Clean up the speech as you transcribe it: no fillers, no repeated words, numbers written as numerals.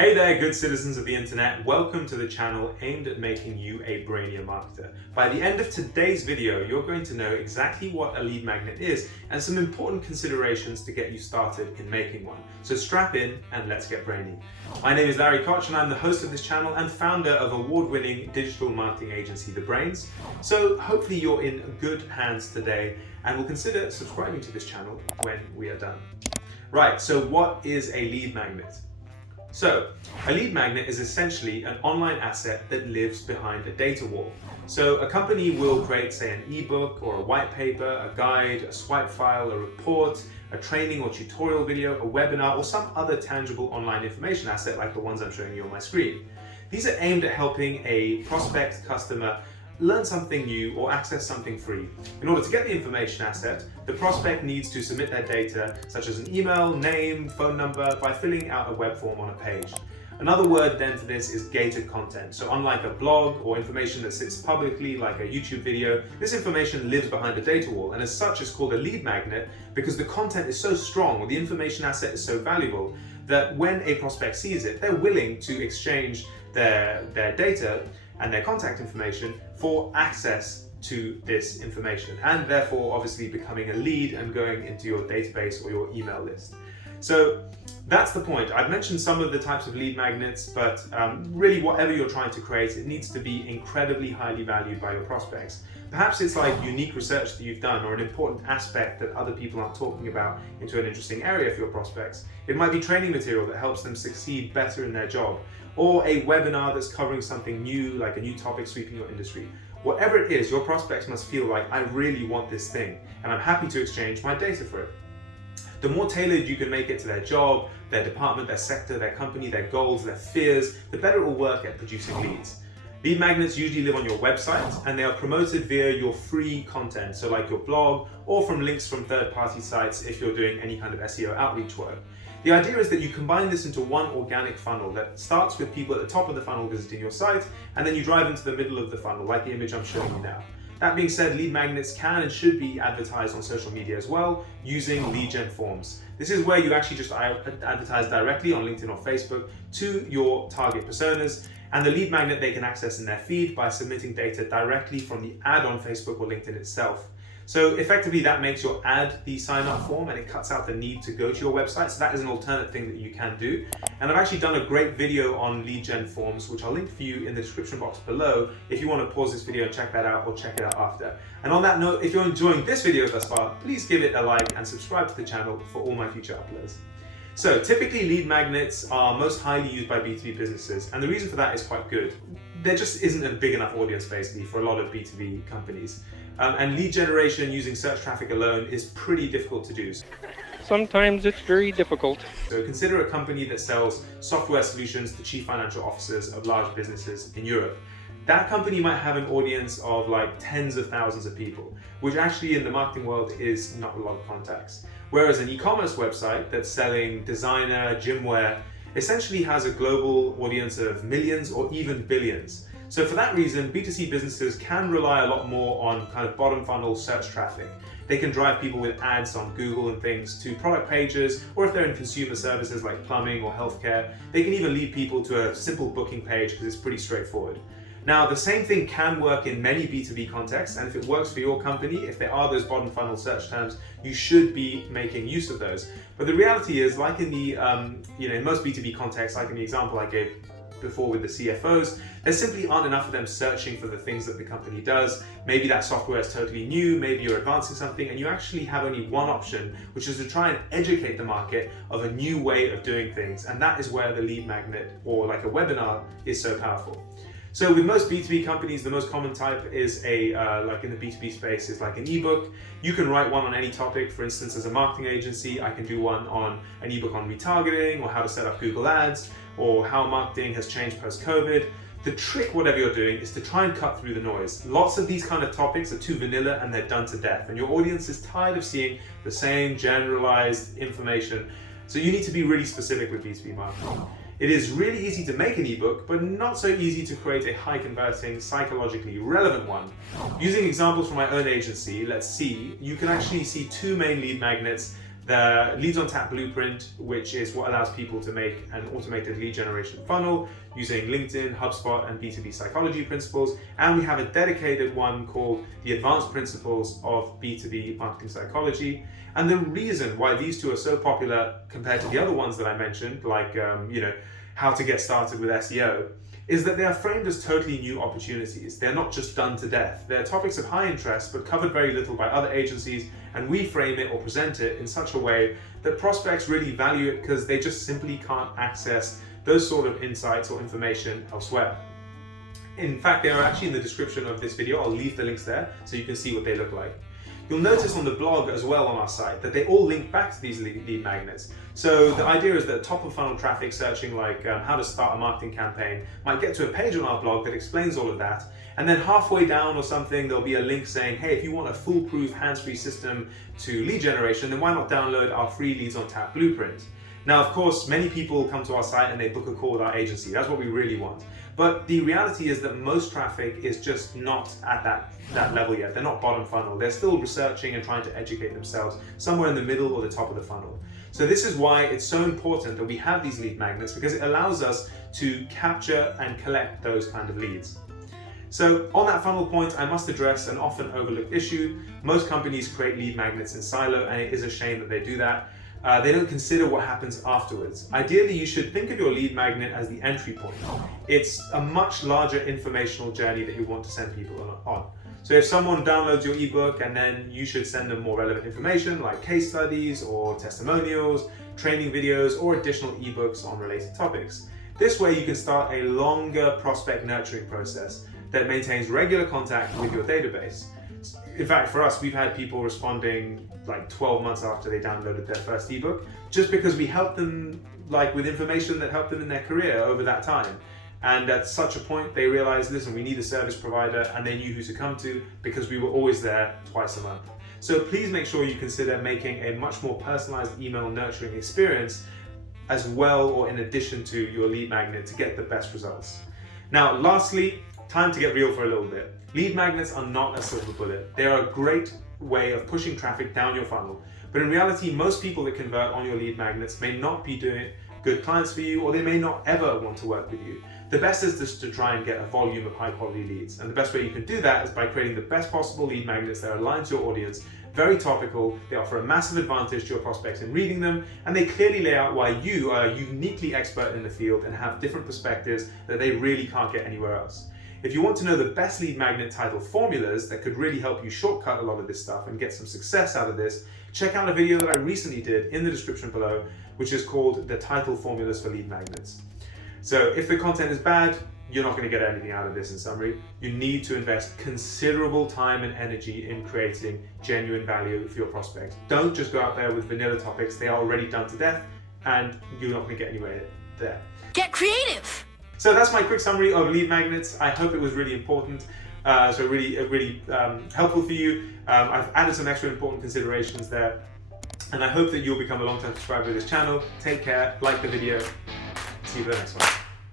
Hey there, good citizens of the internet. Welcome to the channel aimed at making you a brainier marketer. By the end of today's video, you're going to know exactly what a lead magnet is and some important considerations to get you started in making one. So strap in and let's get brainy. My name is Larry Kotch and I'm the host of this channel and founder of award-winning digital marketing agency, The Brains. So hopefully you're in good hands today and will consider subscribing to this channel when we are done. Right, so what is a lead magnet? So, a lead magnet is essentially an online asset that lives behind a data wall. So a company will create, say, an ebook or a white paper, a guide, a swipe file, a report, a training or tutorial video, a webinar, or some other tangible online information asset like the ones I'm showing you on my screen. These are aimed at helping a prospect customer learn something new or access something free. In order to get the information asset, the prospect needs to submit their data, such as an email, name, phone number, by filling out a web form on a page. Another word then for this is gated content. So unlike a blog or information that sits publicly like a YouTube video, this information lives behind a data wall and as such is called a lead magnet because the content is so strong or the information asset is so valuable that when a prospect sees it, they're willing to exchange their data and their contact information for access to this information and therefore obviously becoming a lead and going into your database or your email list. So that's the point. I've mentioned some of the types of lead magnets, but really whatever you're trying to create, it needs to be incredibly highly valued by your prospects. Perhaps it's like unique research that you've done or an important aspect that other people aren't talking about into an interesting area for your prospects. It might be training material that helps them succeed better in their job, or a webinar that's covering something new, like a new topic sweeping your industry. Whatever it is, your prospects must feel like, I really want this thing, and I'm happy to exchange my data for it. The more tailored you can make it to their job, their department, their sector, their company, their goals, their fears, the better it will work at producing leads. Lead magnets usually live on your website and they are promoted via your free content, so like your blog or from links from third-party sites if you're doing any kind of SEO outreach work. The idea is that you combine this into one organic funnel that starts with people at the top of the funnel visiting your site and then you drive into the middle of the funnel like the image I'm showing you now. That being said, lead magnets can and should be advertised on social media as well using lead gen forms. This is where you actually just advertise directly on LinkedIn or Facebook to your target personas, and the lead magnet they can access in their feed by submitting data directly from the ad on Facebook or LinkedIn itself. So effectively that makes your ad the sign up form and it cuts out the need to go to your website. So that is an alternate thing that you can do. And I've actually done a great video on lead gen forms, which I'll link for you in the description box below if you want to pause this video and check that out or check it out after. And on that note, if you're enjoying this video thus far, please give it a like and subscribe to the channel for all my future uploads. So typically lead magnets are most highly used by B2B businesses, and the reason for that is quite good. There just isn't a big enough audience basically for a lot of B2B companies. And lead generation using search traffic alone is pretty difficult to do. Sometimes it's very difficult. So consider a company that sells software solutions to chief financial officers of large businesses in Europe. That company might have an audience of like tens of thousands of people, which actually in the marketing world is not a lot of contacts. Whereas an e-commerce website that's selling designer, gym wear, essentially has a global audience of millions or even billions. So for that reason, B2C businesses can rely a lot more on kind of bottom funnel search traffic. They can drive people with ads on Google and things to product pages, or if they're in consumer services like plumbing or healthcare, they can even lead people to a simple booking page because it's pretty straightforward. Now, the same thing can work in many B2B contexts, and if it works for your company, if there are those bottom funnel search terms, you should be making use of those. But the reality is, like in the, in most B2B contexts, like in the example I gave before with the CFOs, there simply aren't enough of them searching for the things that the company does. Maybe that software is totally new, maybe you're advancing something, and you actually have only one option, which is to try and educate the market of a new way of doing things. And that is where the lead magnet or like a webinar is so powerful. So with most B2B companies, the most common type is like in the B2B space, is like an ebook. You can write one on any topic. For instance, as a marketing agency, I can do one on an ebook on retargeting or how to set up Google Ads or how marketing has changed post-COVID. The trick, whatever you're doing, is to try and cut through the noise. Lots of these kind of topics are too vanilla and they're done to death. And your audience is tired of seeing the same generalized information. So you need to be really specific with B2B marketing. It is really easy to make an ebook, but not so easy to create a high converting, psychologically relevant one. Using examples from my own agency, let's see, you can actually see two main lead magnets the Leads on Tap Blueprint, which is what allows people to make an automated lead generation funnel using LinkedIn, HubSpot, and B2B psychology principles. And we have a dedicated one called the Advanced Principles of B2B Marketing Psychology. And the reason why these two are so popular compared to the other ones that I mentioned, like how to get started with SEO, is that they are framed as totally new opportunities. They're not just done to death. They're topics of high interest, but covered very little by other agencies, and we frame it or present it in such a way that prospects really value it because they just simply can't access those sort of insights or information elsewhere. In fact, they are actually in the description of this video. I'll leave the links there so you can see what they look like. You'll notice on the blog as well on our site that they all link back to these lead magnets. So the idea is that top of funnel traffic searching like how to start a marketing campaign might get to a page on our blog that explains all of that. And then halfway down or something, there'll be a link saying, hey, if you want a foolproof hands-free system to lead generation, then why not download our free Leads on Tap Blueprint? Now, of course, many people come to our site and they book a call with our agency. That's what we really want. But the reality is that most traffic is just not at that level yet. They're not bottom funnel. They're still researching and trying to educate themselves somewhere in the middle or the top of the funnel. So this is why it's so important that we have these lead magnets, because it allows us to capture and collect those kind of leads. So on that funnel point, I must address an often overlooked issue. Most companies create lead magnets in silo, and it is a shame that they do that. They don't consider what happens afterwards. Ideally, you should think of your lead magnet as the entry point. It's a much larger informational journey that you want to send people on. So if someone downloads your ebook, and then you should send them more relevant information like case studies or testimonials, training videos, or additional ebooks on related topics. This way you can start a longer prospect nurturing process that maintains regular contact with your database. In fact, for us, we've had people responding like 12 months after they downloaded their first ebook, just because we helped them with information that helped them in their career over that time. And at such a point, they realized, listen, we need a service provider, and they knew who to come to because we were always there twice a month. So please make sure you consider making a much more personalized email nurturing experience as well, or in addition to your lead magnet, to get the best results. Now, lastly, time to get real for a little bit. Lead magnets are not a silver bullet. They are a great way of pushing traffic down your funnel. But in reality, most people that convert on your lead magnets may not be doing good clients for you, or they may not ever want to work with you. The best is just to try and get a volume of high quality leads. And the best way you can do that is by creating the best possible lead magnets that are aligned to your audience, very topical, they offer a massive advantage to your prospects in reading them, and they clearly lay out why you are uniquely expert in the field and have different perspectives that they really can't get anywhere else. If you want to know the best lead magnet title formulas that could really help you shortcut a lot of this stuff and get some success out of this, check out a video that I recently did in the description below, which is called the title formulas for lead magnets. So if the content is bad, you're not going to get anything out of this. In summary, you need to invest considerable time and energy in creating genuine value for your prospects. Don't just go out there with vanilla topics. They are already done to death, and you're not going to get anywhere there. Get creative! So that's my quick summary of lead magnets. I hope it was really important, so really helpful for you. I've added some extra important considerations there, and I hope that you'll become a long-term subscriber to this channel. Take care, like the video, see you for the next one.